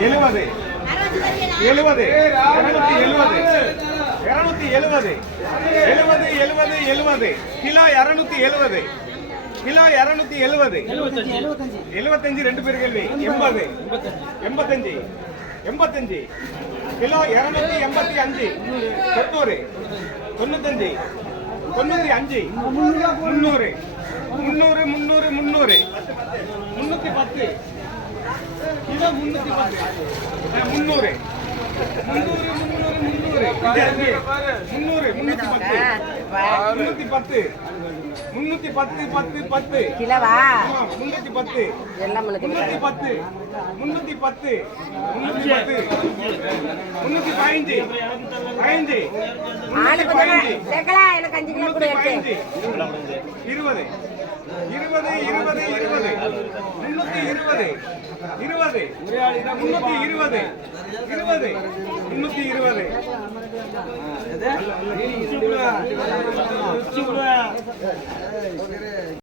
எழுபது எழுபது இருநூத்தி எழுபது இருநூத்தி எழுபது எழுபது எழுபது எழுபது கிலோ இருநூத்தி எழுபது கிலோ இருநூத்தி எழுபது எழுபத்தஞ்சு ரெண்டு பேர் கேள்வி. எண்பது. எண்பத்தஞ்சு. எண்பத்தஞ்சு. கிலோ இருநூத்தி எண்பத்தி அஞ்சு. தொண்ணூறு. தொண்ணூத்தஞ்சு. தொண்ணூத்தி அஞ்சு. முன்னூறு முன்னூறு முன்னூறு முன்னூறு முன்னூத்தி பத்து கிலோ முன்னூத்தி பத்து அஹ், முந்நூறு முந்நூறு முந்நூறு முந்நூறு முந்நூறு முன்னூத்தி பத்து. முன்னூத்தி பத்து. பத்து பத்து கிலோவா? முன்னூத்தி பத்து. எல்லாம் முன்னூத்தி பத்து. முன்னூத்தி பத்து. முன்னூத்தி பத்து. முன்னூத்தி பதினஞ்சு. பதினஞ்சு. எனக்கு அஞ்சு கிலோ பதினஞ்சு. இருபது இருபது இருபது இருபது. முன்னூத்தி இருபது. இருபது. முன்னூத்தி இருபது. இருபது. முன்னூத்தி இருபது.